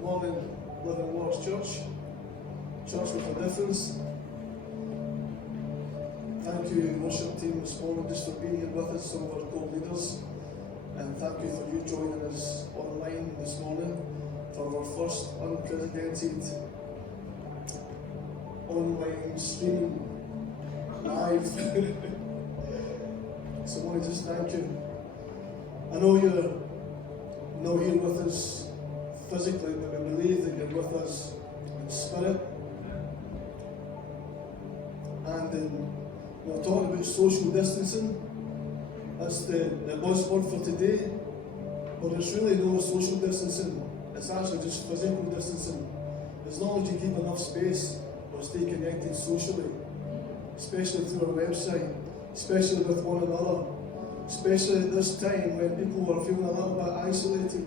Morning, Living Waters Church. Church with a difference. Thank you, worship team, this morning, just for being here with us, some of our co-leaders. And thank you for you joining us online this morning for our first unprecedented online streaming live. So I want to just thank you. I know you're not here with us physically, but we believe that you're with us in spirit. And we're talking about social distancing. That's the buzzword for today. But there's really no social distancing. It's actually just physical distancing. As long as you keep enough space, we'll stay connected socially. Especially through our website, especially with one another. Especially at this time when people are feeling a little bit isolated.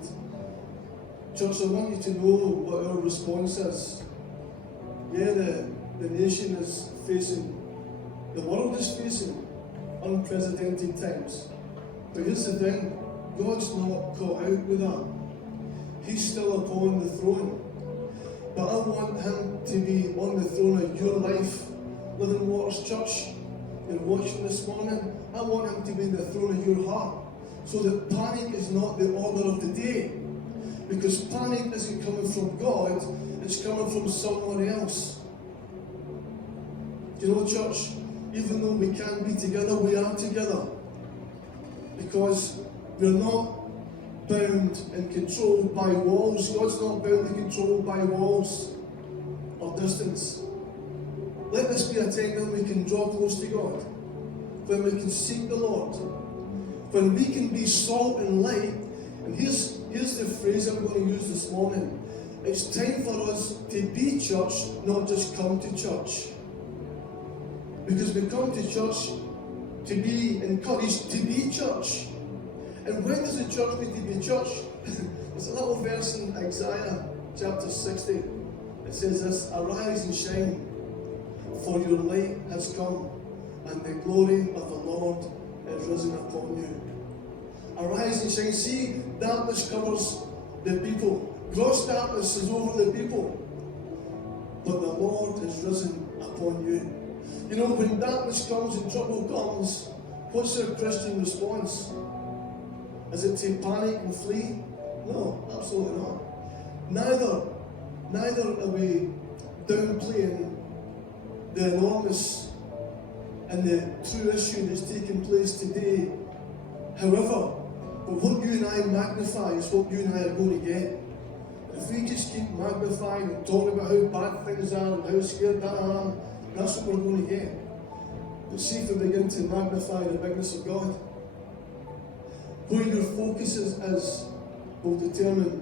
Church, I want you to know what our response is. Yeah, the nation is facing, the world is facing unprecedented times. But here's the thing, God's not caught out with that. He's still upon the throne. But I want Him to be on the throne of your life. Living Waters Church, you're watching this morning, I want Him to be the throne of your heart. So that panic is not the order of the day. Because panic isn't coming from God, it's coming from someone else. You know, church, even though we can't be together, we are together. Because we're not bound and controlled by walls. God's not bound and controlled by walls or distance. Let this be a time when we can draw close to God, when we can seek the Lord, when we can be salt and light. And here's the phrase I'm going to use this morning. It's time for us to be church, not just come to church. Because we come to church to be encouraged to be church. And when does the church need to be church? There's a little verse in Isaiah chapter 60. It says this, "Arise and shine, for your light has come, and the glory of the Lord is risen upon you." Arise and shine. See, darkness covers the people. Gross darkness is over the people. But the Lord is risen upon you. You know, when darkness comes and trouble comes, what's our Christian response? Is it to panic and flee? No, absolutely not. Neither are we downplaying the enormous and the true issue that's taking place today. However, but what you and I magnify is what you and I are going to get. If we just keep magnifying and talking about how bad things are and how scared I am, that's what we're going to get. But see if we begin to magnify the bigness of God. Where your focus is will determine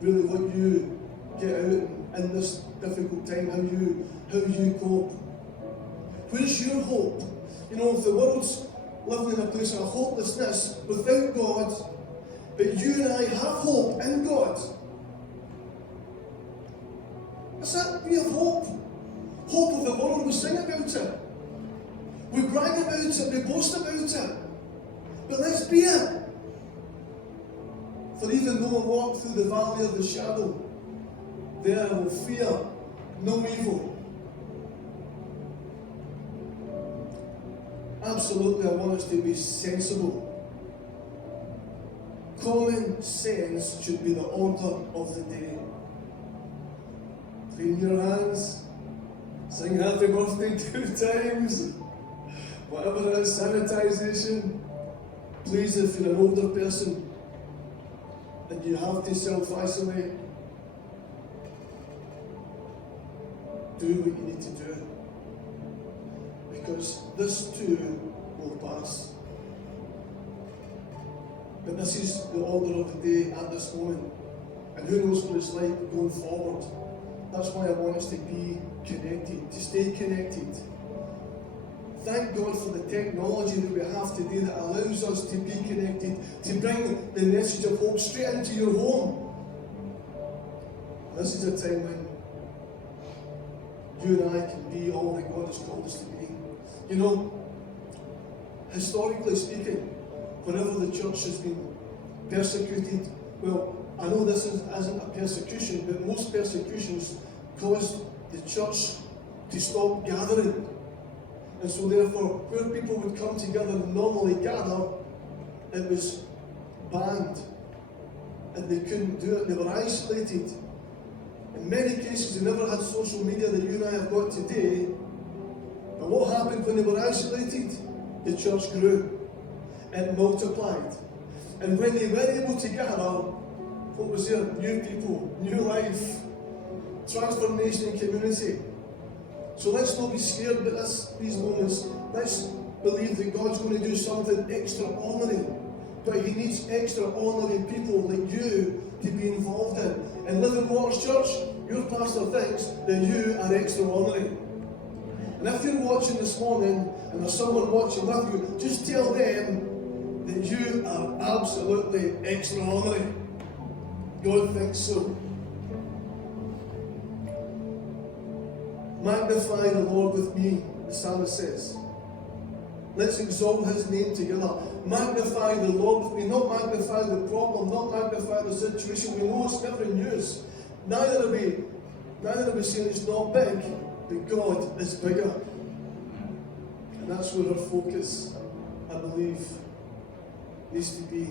really what you get out in this difficult time, how you cope. Where's your hope? You know, if the world's living in a place of hopelessness without God, but you and I have hope in God. Is that we have hope? Hope of the world, we sing about it. We brag about it, we boast about it. But let's be it. For even though I walk through the valley of the shadow, there I will fear no evil. Absolutely, I want us to be sensible. Common sense should be the order of the day. Clean your hands, sing happy birthday 2 times, whatever it is, sanitisation. Please, if you're an older person and you have to self-isolate, do what you need to do. Because this too will pass. But this is the order of the day at this moment. And who knows what it's like going forward. That's why I want us to be connected, to stay connected. Thank God for the technology that we have today that allows us to be connected, to bring the message of hope straight into your home. This is a time when you and I can be all that God has called us to be. You know, historically speaking, whenever the church has been persecuted, well, I know this isn't a persecution, but most persecutions caused the church to stop gathering. And so therefore, where people would come together and normally gather, it was banned. And they couldn't do it. They were isolated. In many cases, they never had social media that you and I have got today. But what happened when they were isolated? The church grew. It multiplied. And when they were able to gather, what was there? New people, new life, transformation in community. So let's not be scared about these moments. Let's believe that God's going to do something extraordinary. But He needs extraordinary people like you to be involved in. And Living Waters Church, your pastor thinks that you are extraordinary. And if you're watching this morning and there's someone watching with you, just tell them that you are absolutely extraordinary. God thinks so. Magnify the Lord with me, the psalmist says. Let's exalt His name together. Magnify the Lord with me, not magnify the problem, not magnify the situation. We know it's never news. Neither are we saying it's not big, but God is bigger. And that's where our focus, I believe, needs to be.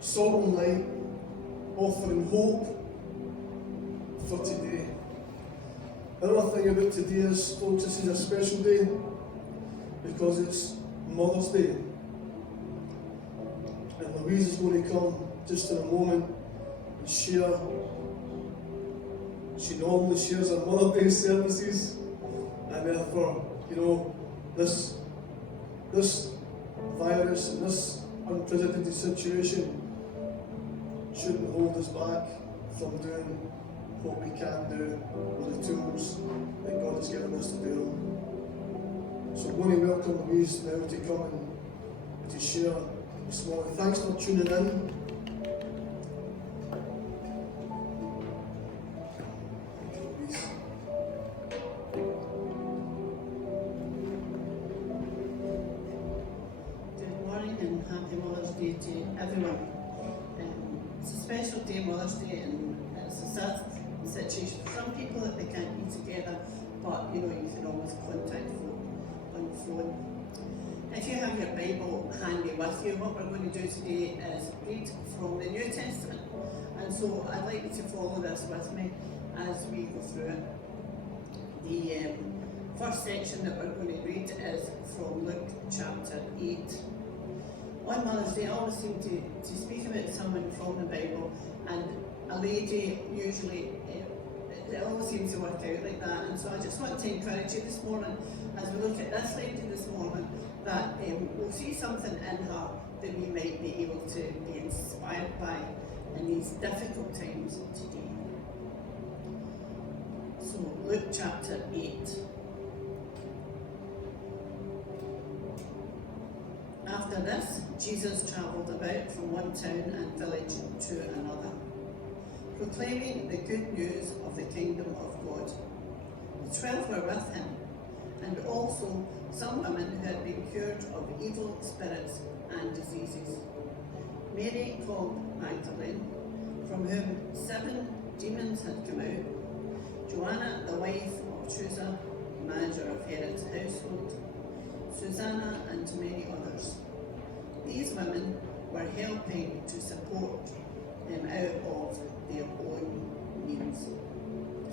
Salt and light, offering hope for today. Another thing about today is, folks, this is a special day because it's Mother's Day. And Louise is going to come just in a moment and share. She normally shares her Mother's Day services, and therefore, you know, this virus and this unprecedented situation shouldn't hold us back from doing what we can do with the tools that God has given us to do. So I'm going to welcome Louise now to come and to share this morning. Thanks for tuning in. Good morning and happy Mother's Day to everyone. It's a special day, Mother's Day, and it's a sad situation for some people that they can't be together, but you know, you can always contact folk on the phone. If you have your Bible handy with you, what we're going to do today is read from the New Testament, and so I'd like you to follow this with me as we go through it. The first section that we're going to read is from Luke chapter 8. On Mother's Day, I always seem to speak about someone from the Bible, and a lady usually, it always seems to work out like that. And so I just want to encourage you this morning, as we look at this lady this morning, that we'll see something in her that we might be able to be inspired by in these difficult times today. So Luke chapter 8. After this, Jesus travelled about from one town and village to another, proclaiming the good news of the kingdom of God. The 12 were with him, and also some women who had been cured of evil spirits and diseases. Mary called Magdalene, from whom 7 demons had come out, Joanna, the wife of Chuza, manager of Herod's household, Susanna, and many others. These women were helping to support them out of their own means.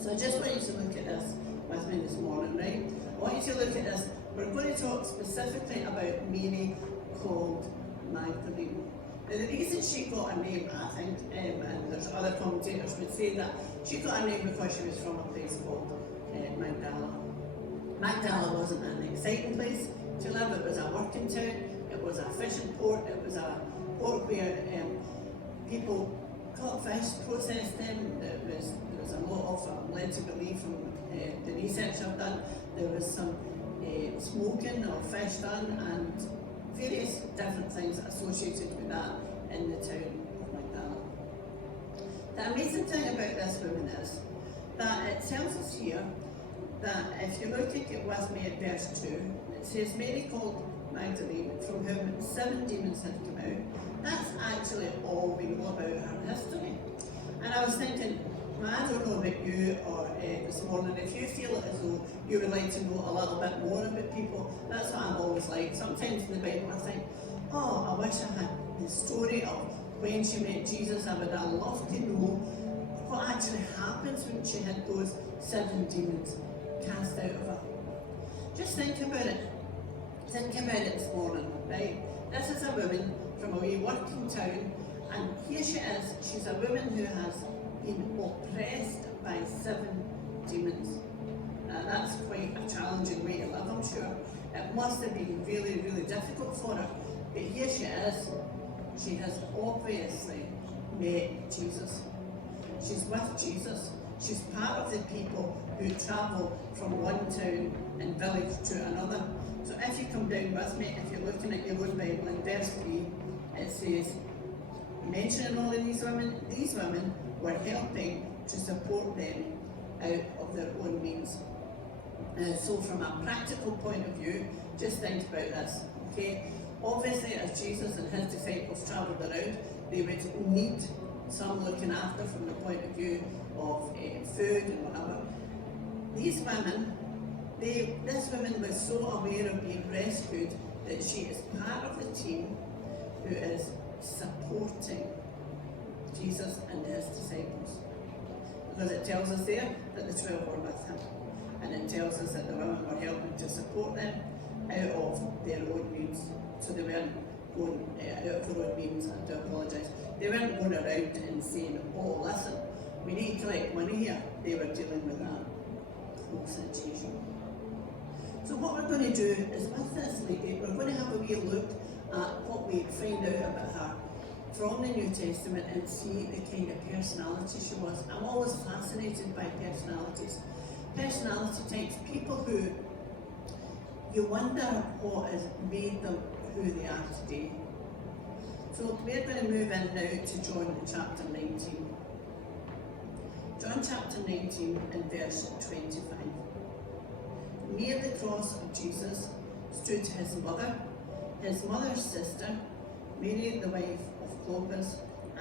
So I just want you to look at this with me this morning, right? I want you to look at this. We're going to talk specifically about Mary called Magdalene. Now the reason she got a name, I think, and there's other commentators would say that she got a name because she was from a place called Magdala. Magdala wasn't an exciting place to live. It was a working town, it was a fishing port, it was a port where people caught fish, processed them. There was a lot of, I'm led to believe from the research I've done, there was some smoking of fish done and various different things associated with that in the town of Magdala. The amazing thing about this woman is that it tells us here that if you look at it with me at verse 2, it says Mary called Magdalene, from whom 7 demons had come out. That's actually all we know about her history. And I was thinking, I don't know about you or this morning, if you feel as though you would like to know a little bit more about people, that's what I'm always like. Sometimes in the Bible I think, oh, I wish I had the story of when she met Jesus. I would love to know what actually happens when she had those 7 demons cast out of her. Just think about it. Think about it this morning, right? This is a woman from a wee working town, and here she is. She's a woman who has been oppressed by 7 demons. Now that's quite a challenging way to live, I'm sure. It must have been really, really difficult for her. But here she is. She has obviously met Jesus. She's with Jesus. She's part of the people who travel from one town and village to another. So if you come down with me, if you're looking at your own Bible, in verse 3, it says, mentioning all of these women were helping to support them out of their own means. So from a practical point of view, just think about this, okay? Obviously, as Jesus and his disciples travelled around, they would need some looking after from the point of view of food and whatever. These women, this woman was so aware of being rescued that she is part of the team who is supporting Jesus and his disciples. Because it tells us there that the 12 were with him. And it tells us that the women were helping to support them out of their own means. So they weren't going out of their own means, I do apologise. They weren't going around and saying, oh listen, we need to collect money here. They were dealing with that whole situation. So what we're going to do is with this lady, we're going to have a wee look at what we find out about her from the New Testament and see the kind of personality she was. I'm always fascinated by personalities. Personality types, people who you wonder what has made them who they are today. So we're going to move in now to John chapter 19. John chapter 19 and verse 25. Near the cross of Jesus stood his mother's sister, Mary the wife of Clopas,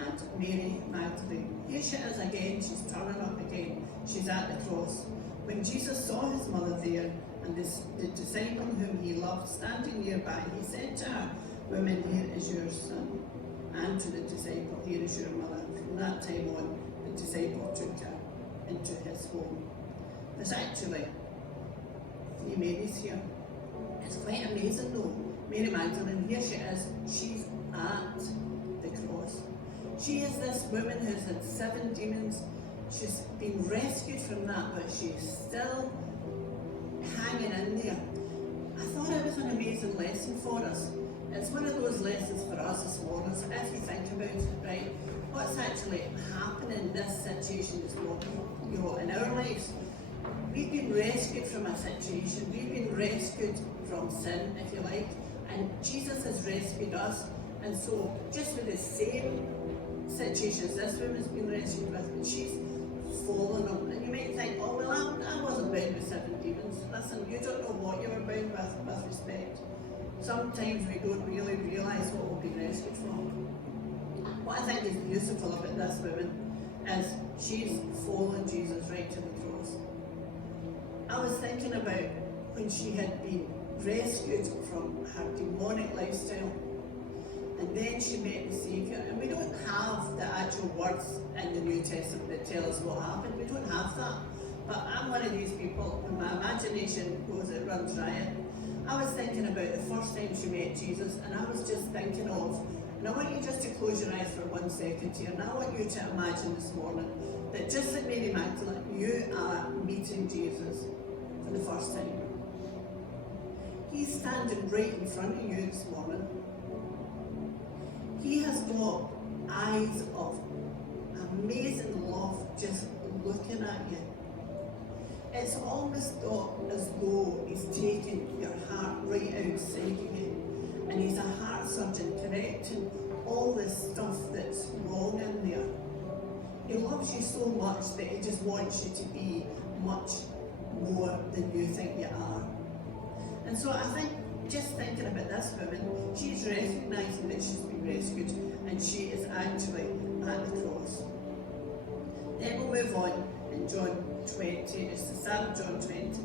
and Mary Magdalene. Here she is again, she's turning up again. She's at the cross. When Jesus saw his mother there and the disciple whom he loved standing nearby, he said to her, "Woman, here is your son." And to the disciple, "Here is your mother." From that time on, the disciple took her into his home. There's actually 3 Marys here. It's quite amazing though. Mary Magdalene, here she is, she's at the cross. She is this woman who's had 7 demons. She's been rescued from that, but she's still hanging in there. I thought it was an amazing lesson for us. It's one of those lessons for us this morning. So if you think about it, right, what's actually happening in this situation is what, in our lives. We've been rescued from a situation. We've been rescued from sin, if you like, and Jesus has rescued us. And so, just with the same situations this woman's been rescued with, and she's fallen on. And you might think, oh well, I wasn't bound with 7 demons. Listen, you don't know what you were bound with respect. Sometimes we don't really realise what we've been rescued from. What I think is beautiful about this woman is she's following Jesus right to the cross. I was thinking about when she had been rescued from her demonic lifestyle. and then she met the Saviour. And we don't have the actual words in the New Testament that tell us what happened. We don't have that. But I'm one of these people, when my imagination goes, it runs riot. I was thinking about the first time she met Jesus, and I was just thinking of, and I want you just to close your eyes for 1 second here, and I want you to imagine this morning that just like Mary Magdalene, you are meeting Jesus for the first time. He's standing right in front of you this morning. He has got eyes of amazing love just looking at you. It's almost as though he's taking your heart right outside of you, and he's a heart surgeon correcting all this stuff that's wrong in there. He loves you so much that he just wants you to be much more than you think you are. And so I think, just thinking about this woman, she's recognising that she's been rescued, and she is actually at the cross. Then we'll move on in John 20, it's the start of John 20.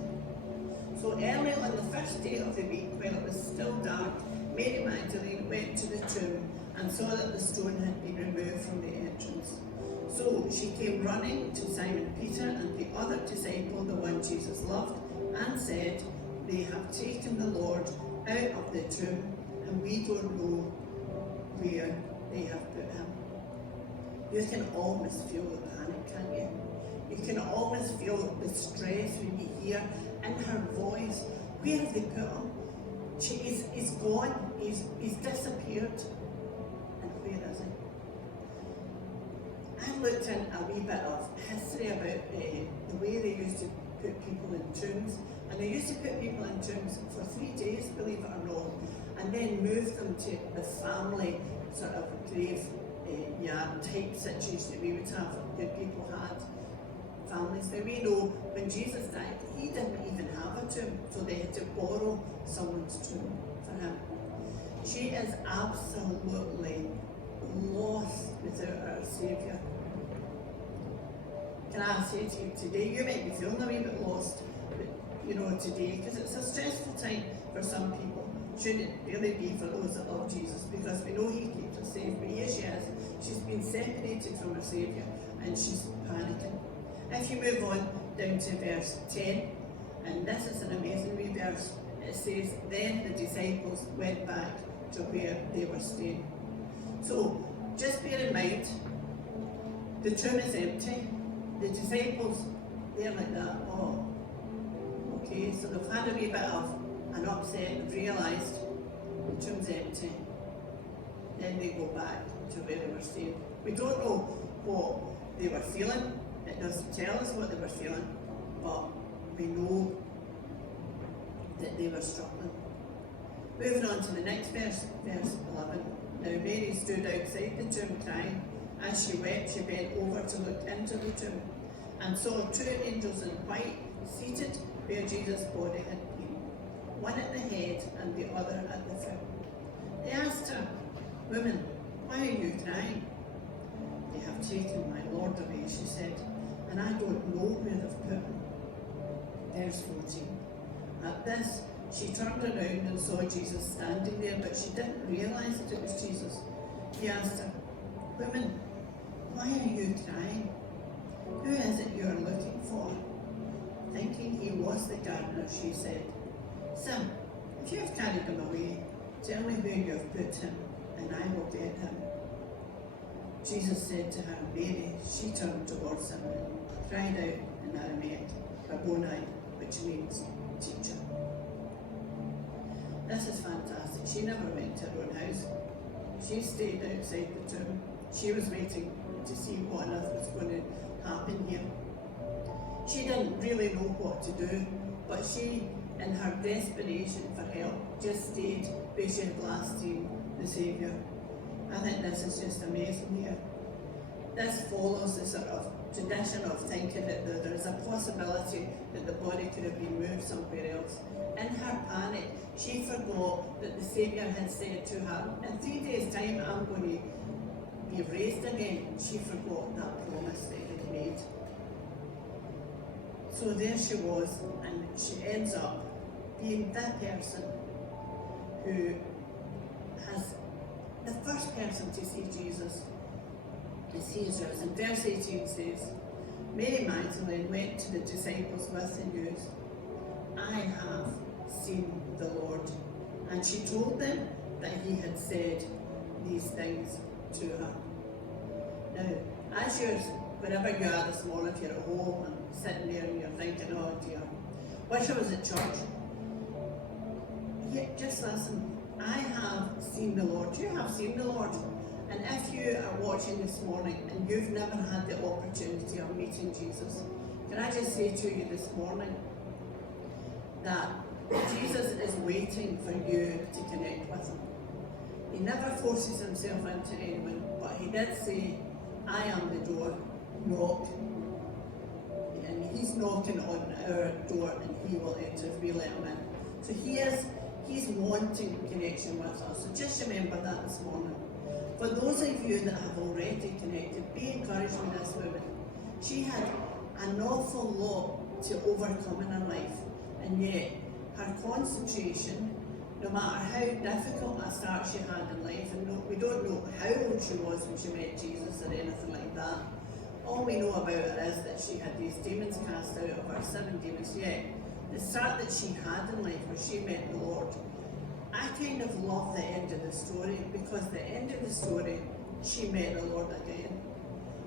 So early on the first day of the week, while it was still dark, Mary Magdalene went to the tomb and saw that the stone had been removed from the entrance. So she came running to Simon Peter and the other disciple, the one Jesus loved, and said, "They have taken the Lord out of the tomb, and we don't know where they have put him." You can almost feel the panic, can't you? You can almost feel the stress when you hear in her voice, where have they put him? He's gone, he's disappeared. And where is he? I looked in a wee bit of history about the way they used to put people in tombs. And they used to put people in tombs for 3 days, believe it or not, and then move them to the family sort of grave yard type situation that we would have, that people had families. Now we know when Jesus died, he didn't even have a tomb, so they had to borrow someone's tomb for him. She is absolutely lost without our Saviour. Can I say to you today, you might be feeling a wee bit lost, today, because it's a stressful time for some people. Should it really be for those that love Jesus? Because we know he keeps us safe, but here she is. She's been separated from her Saviour, and she's panicking. If you move on down to verse 10, and this is an amazing wee verse, it says, "Then the disciples went back to where they were staying." So, just bear in mind, the tomb is empty. The disciples, they're like that, oh, okay, so they've had a wee bit of an upset and realised the tomb's empty. Then they go back to where they were staying. We don't know what they were feeling. It doesn't tell us what they were feeling, but we know that they were struggling. Moving on to the next verse, verse 11. Now Mary stood outside the tomb crying. As she wept, she bent over to look into the tomb and saw 2 angels in white seated where Jesus' body had been, one at the head and the other at the foot. They asked her, "Woman, why are you crying?" "They have taken my Lord away," she said, "and I don't know where they've put him." Verse 14. At this, she turned around and saw Jesus standing there, but she didn't realise that it was Jesus. He asked her, "Woman, why are you crying? Who is it you are looking for?" Thinking he was the gardener, she said, "Sir, if you have carried him away, tell me where you have put him, and I will get him." Jesus said to her, "Mary." She turned towards him and cried out in Aramaic, "Rabboni," which means teacher. This is fantastic. She never went to her own house. She stayed outside the tomb. She was waiting to see what on earth was going to happen here. She didn't really know what to do, but she, in her desperation for help, just stayed where she had last seen the Saviour. I think this is just amazing here. This follows the sort of tradition of thinking that there is a possibility that the body could have been moved somewhere else. In her panic, she forgot that the Saviour had said to her, "In 3 days' time I'm going to be raised again." She forgot that promise that he had made. So there she was, and she ends up being the person who has the first person to see Jesus is Jesus. And verse 18 says, Mary Magdalene went to the disciples with the news, I have seen the Lord. And she told them that he had said these things to her. Now, as you're, wherever you are this morning, if you're at home and sitting there and you're thinking, oh dear, wish I was at church. Yeah, just listen. I have seen the Lord. You have seen the Lord. And if you are watching this morning and you've never had the opportunity of meeting Jesus, can I just say to you this morning that Jesus is waiting for you to connect with him. He never forces himself into anyone, but he did say, I am the door, knock. And he's knocking on our door and he will enter if we let him in. So he's wanting connection with us. So just remember that this morning. For those of you that have already connected, be encouraged with this woman. She had an awful lot to overcome in her life, and yet her concentration, no matter how difficult a start she had in life, and we don't know how old she was when she met Jesus or anything like that. All we know about her is that she had these demons cast out of her, 7 demons. Yet the start that she had in life where she met the Lord, I kind of love the end of the story, because the end of the story, she met the Lord again.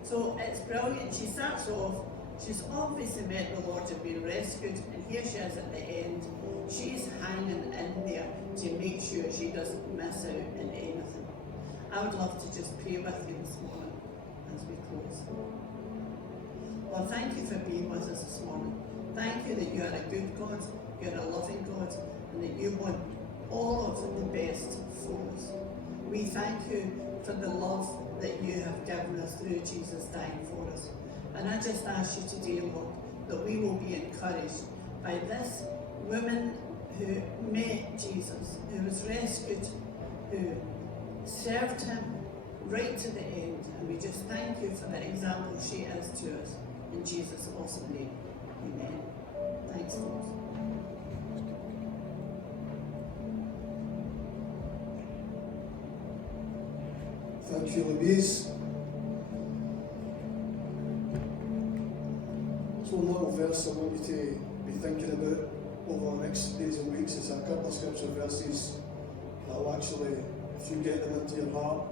So it's brilliant. She starts off, she's obviously met the Lord and been rescued, and here she is at the end. She's hanging in there to make sure she doesn't miss out on anything. I would love to just pray with you this morning as we close. Well, thank you for being with us this morning. Thank you that you are a good God, you're a loving God, and that you want all of the best for us. We thank you for the love that you have given us through Jesus dying for us. And I just ask you today, Lord, that we will be encouraged by this woman who met Jesus, who was rescued, who served him right to the end. And we just thank you for the example she is to us. In Jesus' awesome name, amen. Thanks, Lord. Thank you, Louise. So another verse I want you to be thinking about over the next days and weeks is a couple of scripture verses that will actually, if you get them into your heart,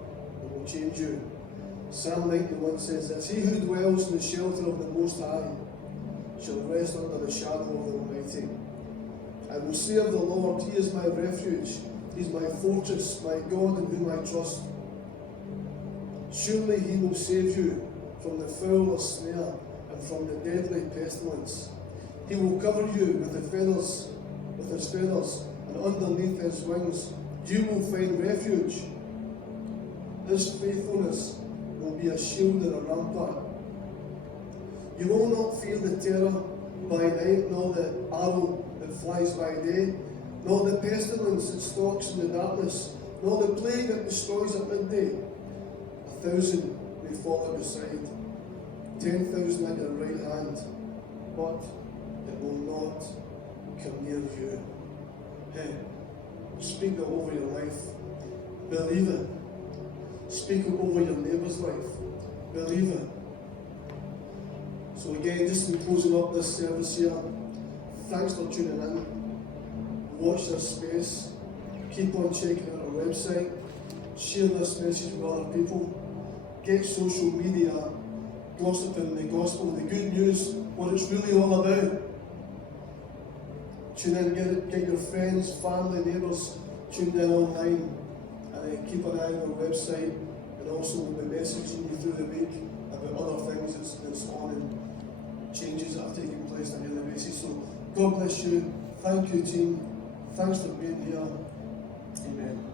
it will change you. Psalm 91 says this, He who dwells in the shelter of the Most High shall rest under the shadow of the Almighty. I will say of the Lord, He is my refuge, He is my fortress, my God in whom I trust. Surely He will save you from the fowler's snare and from the deadly pestilence. He will cover you with His feathers, and underneath His wings you will find refuge. His faithfulness will be a shield and a rampart. You will not fear the terror by night, nor the arrow that flies by day, nor the pestilence that stalks in the darkness, nor the plague that destroys at midday. 1,000 may fall at your side, 10,000 at your right hand, but it will not come near you. Hey, speak that over your life. Believe it. Speak it over your neighbour's life. Believe it. So again, just in closing up this service here, thanks for tuning in. Watch this space. Keep on checking out our website. Share this message with other people. Get social media gossiping the gospel, the good news, what it's really all about. Tune in, get your friends, family, neighbours tuned in online, and keep an eye on our website, and also we'll be messaging you through the week about other things that's on and changes that are taking place on a daily basis. So God bless you. Thank you, team. Thanks for being here. Amen.